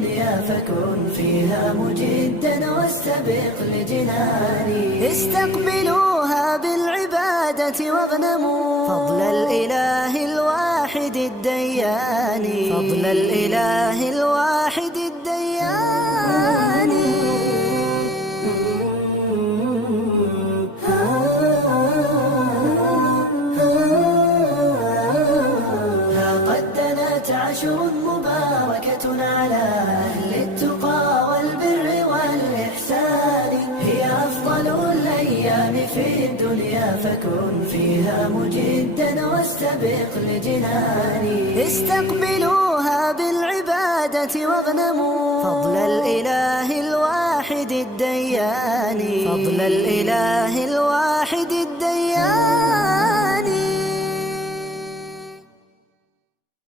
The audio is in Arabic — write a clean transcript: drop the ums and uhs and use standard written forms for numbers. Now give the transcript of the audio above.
الدنيا فكن فيها مجدا واستبق لجناني. استقبلوها بالعبادة واغنموا فضل الإله الواحد الديان، فضل الإله الواحد الديان. عشر مباركة على أهل التقى والبر والإحسان، هي أفضل الأيام في الدنيا فكن فيها مجدا واستبق لجناني. استقبلوها بالعبادة واغنموا فضل الإله الواحد الديان، فضل الإله الواحد الديان.